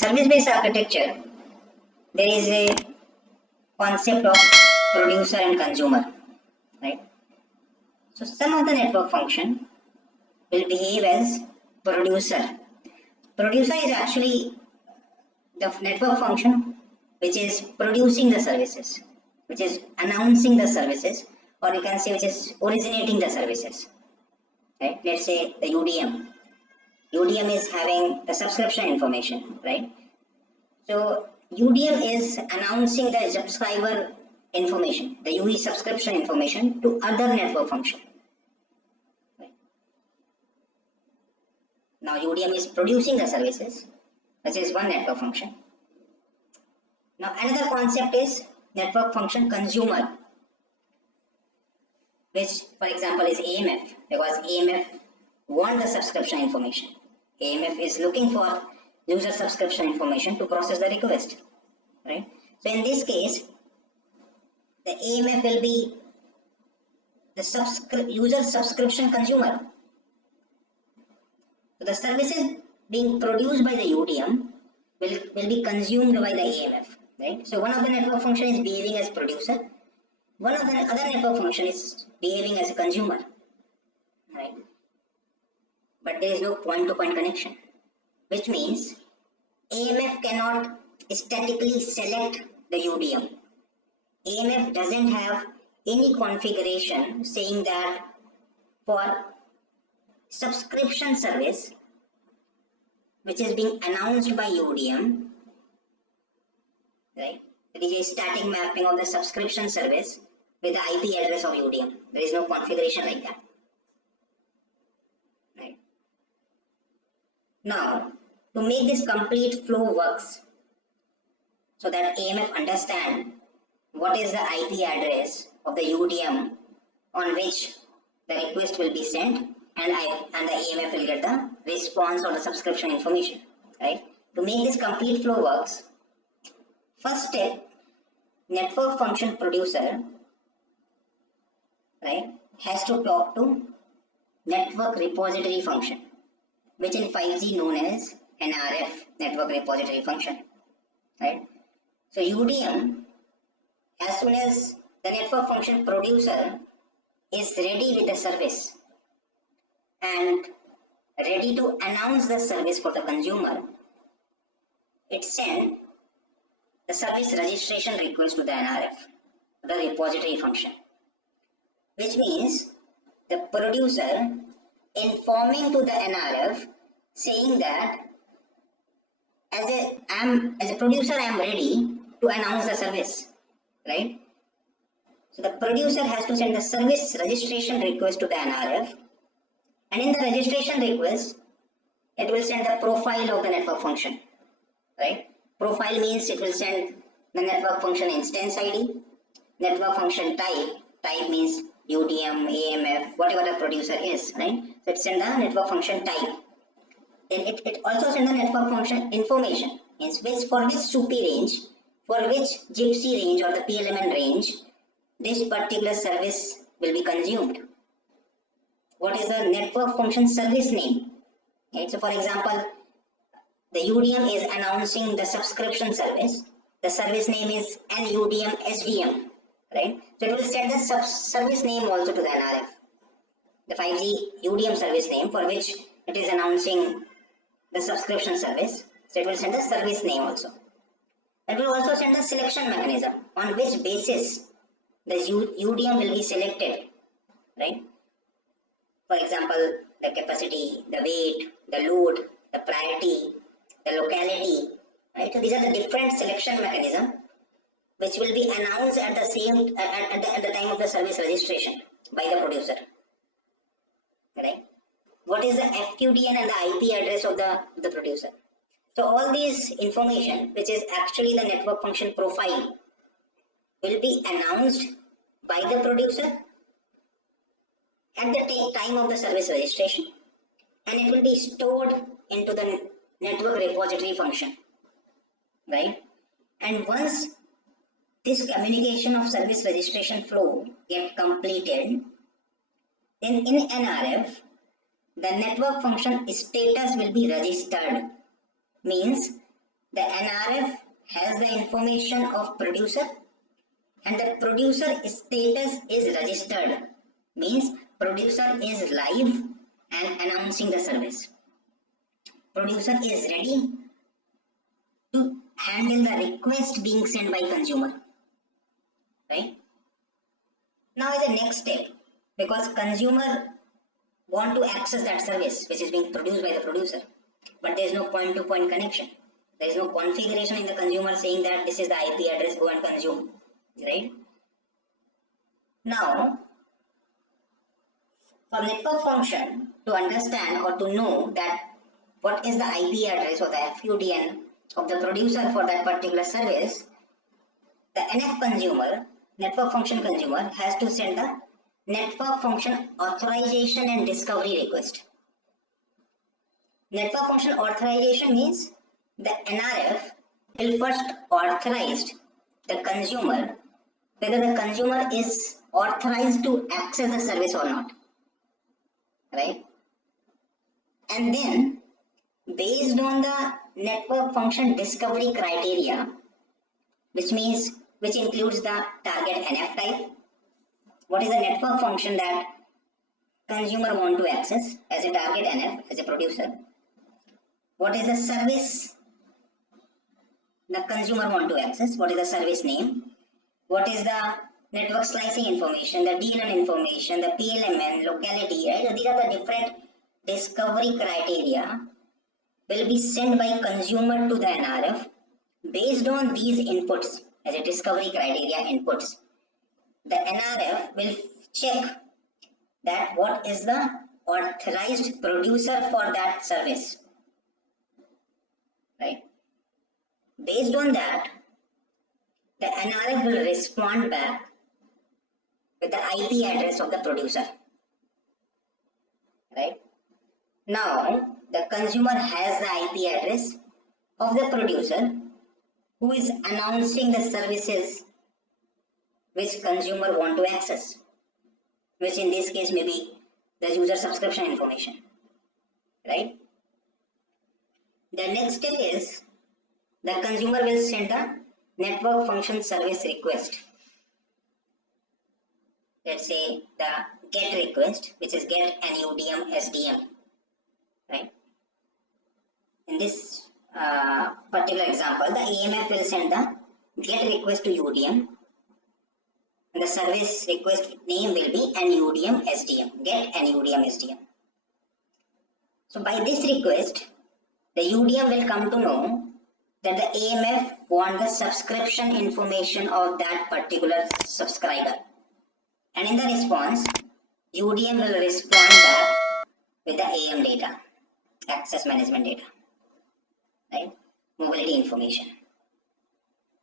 service-based architecture, there is a concept of producer and consumer, right? So some of the network function will behave as producer. Producer is actually the network function which is producing the services, which is announcing the services, or you can say which is originating the services, right? Let's say the UDM. UDM is having the subscription information, right? So UDM is announcing the subscriber information, the UE subscription information to other network function. Right? Now UDM is producing the services, which is one network function. Now another concept is network function consumer, which for example is AMF, because AMF wants the subscription information. AMF is looking for user subscription information to process the request, right? So in this case, the AMF will be the user subscription consumer. So the services being produced by the UDM will be consumed by the AMF, right? So one of the network function is behaving as producer, one of the other network function is behaving as a consumer, right? But there is no point-to-point connection, which means AMF cannot statically select the UDM. AMF doesn't have any configuration saying that for subscription service which is being announced by UDM, right? There is a static mapping of the subscription service with the IP address of UDM. There is no configuration like that. Right? Now, to make this complete flow works, so that AMF understand what is the IP address of the UDM on which the request will be sent, and the AMF will get the response or the subscription information, right? To make this complete flow works, first step, network function producer, right, has to talk to network repository function, which in 5G known as NRF, network repository function, right? So UDM, as soon as the network function producer is ready with the service and ready to announce the service for the consumer, it sends the service registration request to the NRF, the repository function, which means the producer informing to the NRF saying that as a producer I am ready to announce the service, right? So the producer has to send the service registration request to the NRF, and in the registration request it will send the profile of the network function, right? Profile means it will send the network function instance ID, network function type means UDM, AMF, whatever the producer is, right? So it sends the network function type. Then it also sends the network function information, means for which SUPI range, for which Gypsy range or the PLMN range, this particular service will be consumed. What is the network function service name? Right? So for example, the UDM is announcing the subscription service. The service name is NUDM SVM, right? So it will send the service name also to the NRF, the 5G UDM service name for which it is announcing the subscription service. So it will send the service name also. It will also send the selection mechanism on which basis the UDM will be selected, right? For example, the capacity, the weight, the load, the priority, the locality, right? So these are the different selection mechanism which will be announced at the same at the time of the service registration by the producer, right? What is the FQDN and the IP address of the producer? So all these information, which is actually the network function profile, will be announced by the producer at the time of the service registration, and it will be stored into the network repository function, right? And once this communication of service registration flow get completed, then in NRF, the network function status will be registered. Means the NRF has the information of producer and the producer status is registered. Means producer is live and announcing the service. Producer is ready to handle the request being sent by consumer. Right? Now is the next step, because consumer want to access that service which is being produced by the producer, but there is no point-to-point connection. There is no configuration in the consumer saying that this is the IP address, go and consume. Right? Now, for network function to understand or to know that what is the IP address or the FUDN of the producer for that particular service, the NF consumer, network function consumer, has to send the network function authorization and discovery request. Network function authorization means the NRF will first authorize the consumer whether the consumer is authorized to access the service or not. Right? And then based on the network function discovery criteria, which includes the target NF type, what is the network function that consumer want to access as a target NF, as a producer, what is the service the consumer want to access, what is the service name, what is the network slicing information, the DNN information, the PLMN, locality, right? So these are the different discovery criteria will be sent by consumer to the NRF. Based on these inputs as a discovery criteria inputs, the NRF will check that what is the authorized producer for that service. Right? Based on that, the NRF will respond back with the IP address of the producer. Right? Now, the consumer has the IP address of the producer who is announcing the services which consumer want to access, which in this case may be the user subscription information. Right? The next step is the consumer will send a network function service request. Let's say the get request, which is get NUDM SDM. Right? In this particular example, the AMF will send the get request to UDM, and the service request name will be NUDM SDM, get NUDM SDM. So by this request, the UDM will come to know that the AMF want the subscription information of that particular subscriber, and in the response, UDM will respond back with the AM data, access management data, right? Mobility information,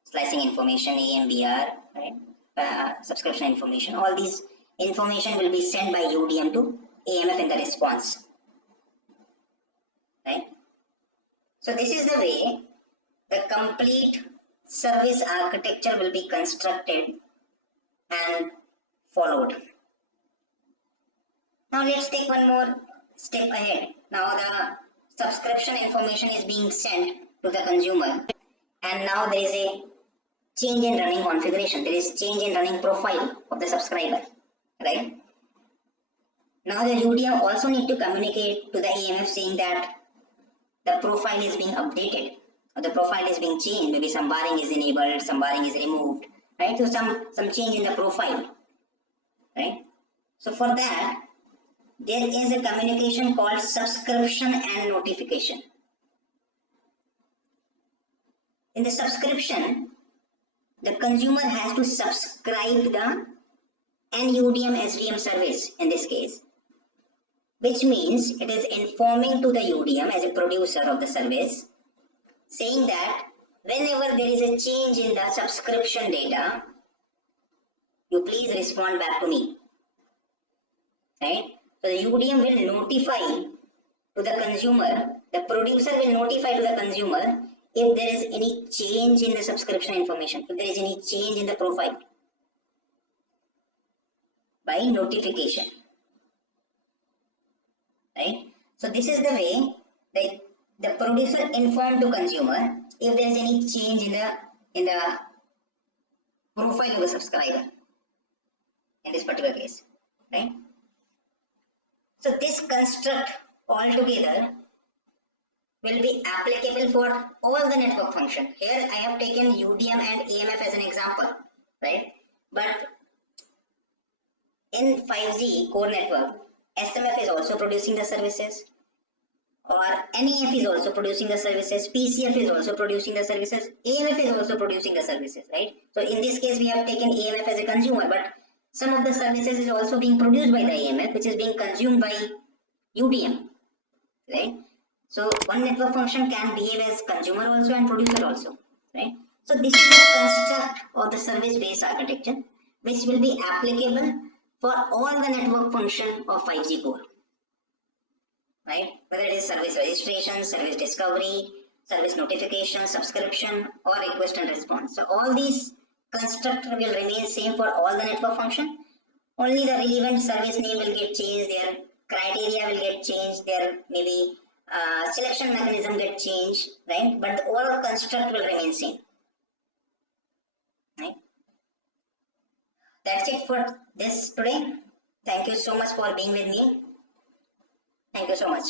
slicing information, AMBR, right? Subscription information. All these information will be sent by UDM to AMF in the response, right? So this is the way the complete service architecture will be constructed and followed. Now let's take one more step ahead. Now the subscription information is being sent to the consumer, and now there is a change in running configuration. There is change in running profile of the subscriber, right? Now the UDM also need to communicate to the AMF saying that the profile is being updated, or the profile is being changed. Maybe some barring is enabled, some barring is removed, right? So some change in the profile, right? So for that, there is a communication called subscription and notification. In the subscription, the consumer has to subscribe the NUDM SDM service in this case, which means it is informing to the UDM as a producer of the service, saying that whenever there is a change in the subscription data, you please respond back to me, right? So the UDM will notify to the consumer, the producer will notify to the consumer if there is any change in the subscription information, if there is any change in the profile, by notification, right? So this is the way the producer informed to consumer if there is any change in the profile of the subscriber in this particular case, right? So this construct altogether will be applicable for all the network function. Here I have taken UDM and AMF as an example, right? But in 5G core network, SMF is also producing the services, or NEF is also producing the services, PCF is also producing the services, AMF is also producing the services, right? So in this case we have taken AMF as a consumer, but some of the services is also being produced by the AMF, which is being consumed by UDM, right? So one network function can behave as consumer also and producer also, right? So this is the construct of the service-based architecture, which will be applicable for all the network function of 5G core, right? Whether it is service registration, service discovery, service notification, subscription, or request and response. So all these constructs will remain same for all the network function. Only the relevant service name will get changed, their criteria will get changed, their maybe selection mechanism get changed, right? But the overall construct will remain same, right? That's it for this today. Thank you so much for being with me. Thank you so much.